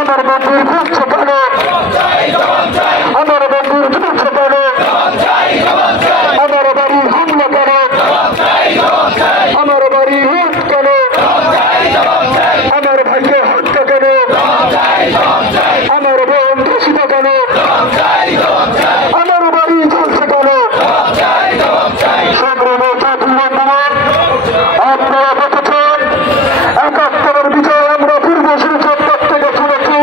আমার বন্ধুর ঘুরছে কেন, আমার বন্ধুর ঘুরছে কেন, আমার বাড়ি হামলা কেন, আমার বাড়ি লুট কেন, আমার ভাইকে হত্যা কেন, আমার বোন দূষিত কেন, আমার বাড়ি চলছে কেন। আপনারা দেখেছেন ৭১-এর বিজয় আমরা পূর্বসূরি চত্বর থেকে শুনেছি।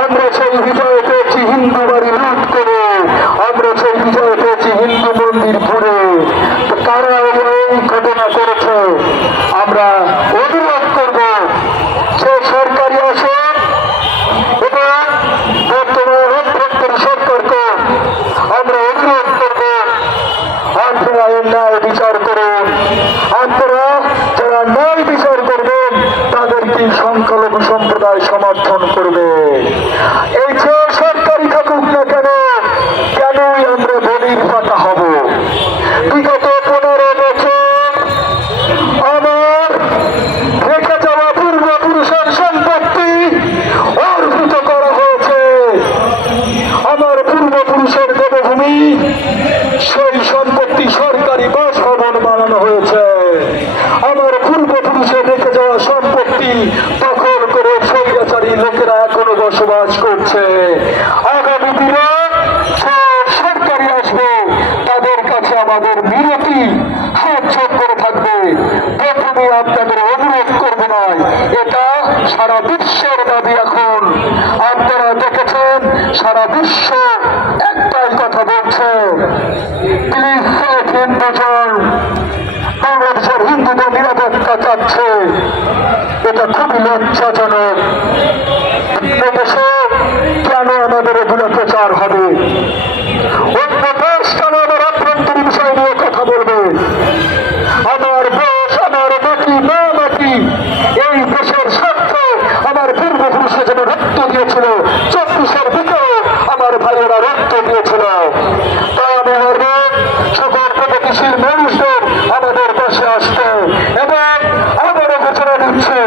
আমরা সেই বিজয় পেয়েছি হিন্দু বাড়ি লুট করে, আমরা সেই বিজয় পেয়েছি হিন্দু মন্দির ঘুরে। কারা এই ঘটনা করেছে আমরা অনুরোধ করব যে সরকারি আসন এবং বর্তমান অভ্যন্তরীণ সরকারকে আমরা অনুরোধ করব আপনারা এর ন্যায় বিচার করুন। আপনারা যারা ন্যায় বিচার করবেন তাদেরকে সংখ্যালঘু সম্প্রদায় সমর্থন করবে। এই যে সরকারি থাকুক না কেন, কেনই আমরা বলির পাতা হব? বিগত 15 বছর আমার রেখে যাওয়া পূর্বপুরুষের সম্পত্তি অর্পিত করা হয়েছে। আমার পূর্বপুরুষের দেবভূমি, সেই সম্পত্তি সরকারি বাসভবন বানানো হয়েছে। আমার পূর্বপুরুষের রেখে যাওয়া সম্পত্তি দখল করে স্বৈরাচারী লোকেরা এখনো বসবাস করছে। আগামী দিনে সরকারি আসবে, তাদের কাছে আমাদের বিরতি হাত ছোট করে থাকবে। প্রথমে আপনাদের অনুরোধ করবো নয়, এটা সারা বিশ্বের দাবি। এখন আপনারা দেখেছেন সারা বিশ্ব একটাই কথা বলছে, প্লিজ হিন্দুজন, বাংলাদেশের হিন্দুদের নিরাপত্তা চাচ্ছে। এটা খুবই লজ্জাজনক। এদেশে কেন আমাদের এগুলো প্রচার হবে? অন্য দেশ কেন আমার অভ্যন্তরীণ বিষয় নিয়ে কথা বলবে? আমার দেশ, আমার মাটি, মা মাটি, এই দেশের স্বার্থে আমার পূর্বপুরুষে যেন রক্ত দিয়েছিল, 24-এর দিকেও আমার ভাইয়েরা রক্ত দিয়েছিল। তাই আমি বলব সকল প্রগতিশীল মানুষদের আমাদের পাশে আসতে এবং আমারও ঘোষণা দিচ্ছে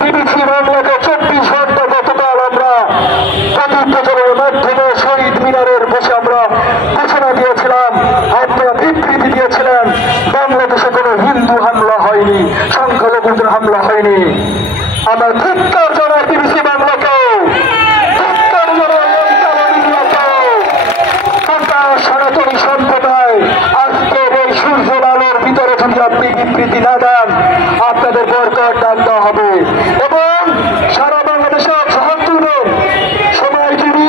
বিবিসি বাংলাকে 24 ঘন্টা গতকাল আমরা প্রদীপ প্রচারের মাধ্যমে শহীদ মিনারের বসে আমরা ঘোষণা দিয়েছিলাম, আপনারা বিবৃতি দিয়েছিলেন বাংলাদেশে কোনো হিন্দু হামলা হয়নি, সংখ্যালঘুদের হামলা হয়নি। আমরা ধিক্কার জানাই বিবিসি বাংলাকে, ধিক্কার জানাই সনাতনী সম্প্রদায়। আজকের এই সূর্যের আলোর ভিতরে যদি আপনি বিবৃতি না দেন, আপনাদের বরকট ডাক দেওয়া হবে এবং সারা বাংলাদেশে সহজ তুলবেন সময়জীবী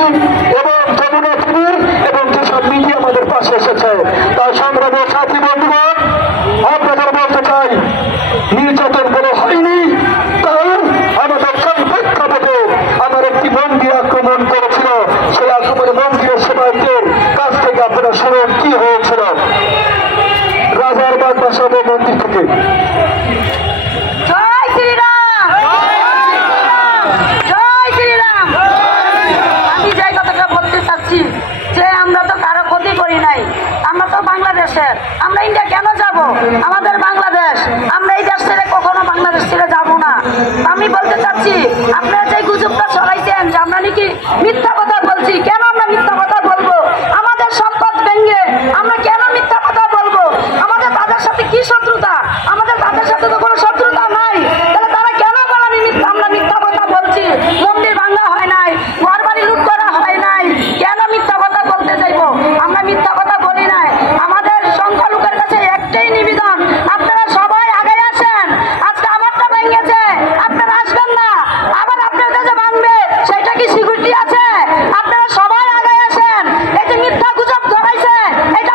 এবং যমুনা টিভি এবং যেসব মিডিয়া আমাদের পাশে এসেছে। তার সংগ্রামের সাথী বন্ধুগণ, আপনাদের বলতে চাই নির্যাতন বলে হয়নি। তাই আমাদের সেই প্রেক্ষাপটে আমার একটি মন্দির আক্রমণ করেছিল, সেই আক্রমণে মন্দিরের সেবায়তের কাছ থেকে আপনারা শুনুন কি হয়েছিল। রাজারবাগ বাসাবো মন্দির থেকে আমি যে কথাটা বলতে চাচ্ছি যে আমরা তো কারো ক্ষতি করি নাই, আমরা তো বাংলাদেশের, আমরা ইন্ডিয়া কেন যাব? আমাদের বাংলাদেশ, আমরা এই দেশ ছেড়ে কখনো বাংলাদেশ ছেড়ে যাব না। আমি বলতে চাচ্ছি আপনারা যে গুজবটা ছড়াইছেন যে আমরা নাকি মিথ্যা কথা বলছি, কেন আমরা মিথ্যা কথা বলবো? আমাদের সম্পদ ভেঙে আমরা কেন মিথ্যা কথা বলবো? আমাদের তাদের সাথে কি শত্রুতা? আমাদের তাদের সাথে তো কোনো শত্রুতা নাই। তাহলে তারা কেন বলে আমরা মিথ্যা কথা বলছি? মন্দির ভাঙা হয় নাই, ঘর বাড়ি লুট করা হয় নাই, কেন মিথ্যা কথা বলতে যাইবো? আমরা মিথ্যা কথা বলি নাই। আমাদের সংখ্যালঘুদের কাছে একটাই নিবেদন, আপনারা সবাই আগে আসেন। আজকে আমারটা ভেঙেছে, আপনারা আসবেন না, আবার আপনাদের যে ভাঙবে সেটা কি সিকিউরিটি আছে? আপনারা সবাই আগে আসেন। এই যে মিথ্যা গুজব ধরাইছে, এটা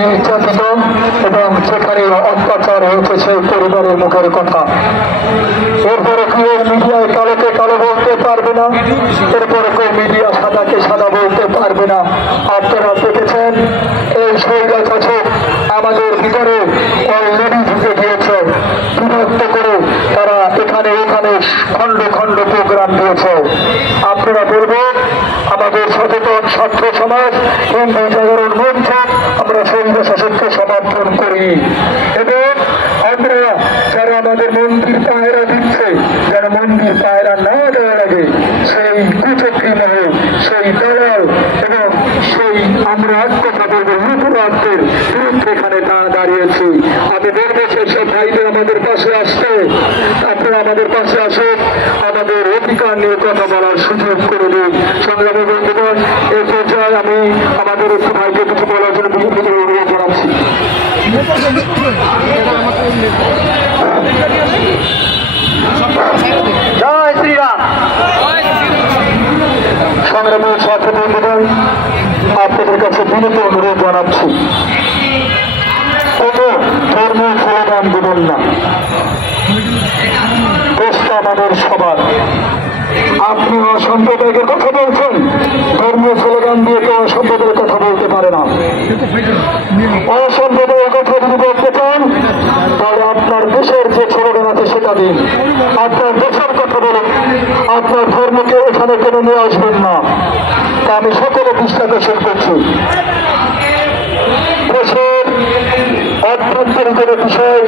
নির্যাতিত এবং যেখানে অত্যাচার হয়েছে সেই পরিবারের মুখের কথা। এরপরে কেউ মিডিয়ায় কালোকে কালো বলতে পারবে না, এরপরে কেউ মিডিয়া সাদাকে সাদা বলতে পারবে না। আপনারা দেখেছেন এই স্বৈরাচার আমাদের ভিতরে অলরেডি ঢুকে গিয়েছে, বিভক্ত করে তারা এখানে ওখানে খণ্ড খণ্ড প্রোগ্রাম দিয়েছে। আপনারা বলবেন আমাদের সচেতন ছাত্র সমাজ হিন্দু জাগরণ মঞ্চ আমরা স্বৈর শাসককে সমর্থন করি এবং আমরা যারা আমাদের মন্দির পায়রা দিচ্ছে, যারা মন্দির পায়রা না দেওয়া লাগে সেই কুচক্রী মহল, সেই দালাল এবং সেই আমরা কথা বলবো লুটরাজদের বিরুদ্ধে এখানে দাঁড়িয়েছি। আমি বলবো সেসব ভাইদের আমাদের পাশে আসতে, আপনারা আমাদের পাশে আসুন, আমাদের অধিকার নিয়ে কথা বলার সুযোগ করে দিন। সংগ্রামী বন্ধুগণ, এই পর্যায়ে আমি আমাদের একটু ভাইকে কিছু বলার জন্য অনুরোধ জানাচ্ছি। জয় শ্রীরাম। সংগ্রামী ছাত্র বন্ধুগণ, আপনাদের কাছে বিনীত অনুরোধ জানাচ্ছি, কোনো ধর্মীয় স্লোগান দেবেন না। দেশটা আমাদের সবার। আপনি অসম্প্রদায়ের কথা বলছেন, ধর্মীয় স্লোগান দিয়ে কেউ অসম্প্রদায়ের কথা বলতে পারে না। অসম্প্রদায়ের কথা যদি বলতে চান তাহলে আপনার দেশের যে স্লোগান আছে সেটা দিন, আপনার দেশের কথা বলুন, আপনার ধর্মকে এখানে কেন নিয়ে আসবেন না। তা আমি সকলে দৃষ্টাকর্ষণ করছি। দেশের অভ্যন্তরীণ বিষয়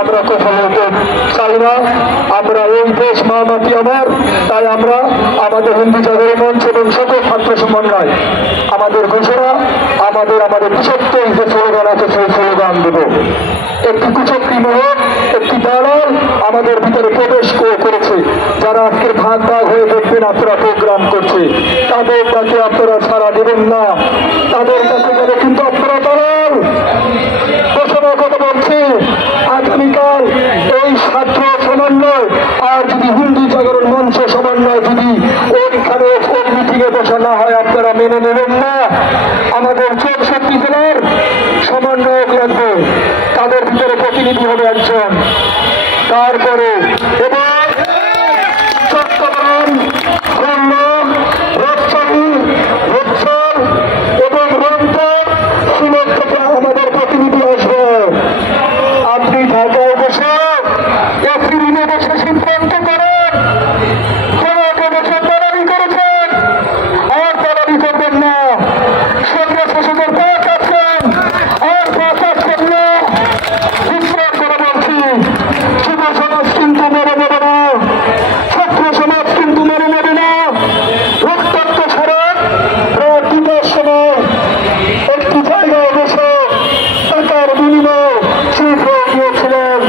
আমরা কথা বলতে চাই না। আমরা এই দেশ মা মাটি আমার, তাই আমরা আমাদের হিন্দু জাগরণ মঞ্চ এবং সকল ছাত্র সমন্বয় আমাদের ঘোষণা, আমাদের বিশত্তর যে স্লোগান আছে সেই স্লোগান দেব। একটি কুচক্রী মহল, একটি দালাল আমাদের ভিতরে প্রবেশ করেছে, যারা আজকের ভাগ ভাগ হয়ে দেখবেন আপনারা প্রোগ্রাম করছে, তাদের কাছে আপনারা ছাড়া দেবেন না, তাদের কাছে যাবে কিন্তু আপনারা দালাল। ঘোষণার কথা বলছি, আগামীকাল এই ছাত্র সমন্বয় আর যদি হিন্দু জাগরণ মঞ্চ সমন্বয় যদি ওইখানে ওই মিটিংয়ে বসা না হয় আপনারা মেনে নেবেন না। আমাদের 64 জেলার সমন্বয়ক লাগবে, তাদের ভিতরে প্রতিনিধি হবে একজন। তারপরে এবং চট্টগ্রাম, খুলনা, রাজশাহী, রূপসর এবং রংপুর, সিলেট থেকে আমাদের প্রতিনিধি আসবে। আপনি ঢাকায় বসে এপ্রিলে বসে সিদ্ধান্ত করেন, কোনকে বসে দালালি করেছেন আর দালালি করবেন না। সন্ধ্যা শাসকের পাশ আছেন আর পাশ আছেন না। বিশ্বাস করে বলছি, যুব সমাজ কিন্তু মেরে নেবে না, ছাত্র সমাজ কিন্তু মেরে নেবে না। রক্তাক্ত সড়ক প্রায় 2 মাস সময় একটি জায়গায় বসে টাকার বিনিময়ে চিঠি দিয়েছিলেন।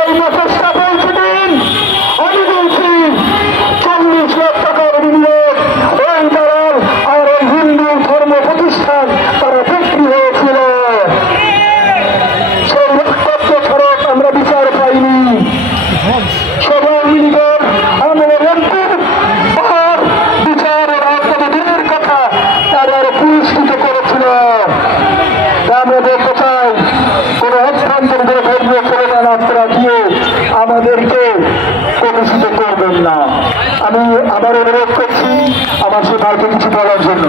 এই মেসেজটা বলছি দিন, আমি বলছি 40 লাখ টাকার বিনিময়ে ওই দালাল আর ওই হিন্দু ধর্ম প্রতিষ্ঠান তারা বিক্রি হয়েছিল। সেই রক্তাক্ত সড়ক আমরা বিচার পাইনি। সবাই মিলিগণ আমাদের এমপির আর বিচারের আওতায় দিনের কথা তারা পুরস্কৃত করেছিল। আমরা দেখতে চাই কোন অভ্যন্তরীণ ধর্মীয় স্লোগান আপনারা দিয়ে আমাদেরকে প্রদর্শিত করবেন না। আমি আবার অনুরোধ করছি আমার সে ভাইকে কিছু বলার জন্য।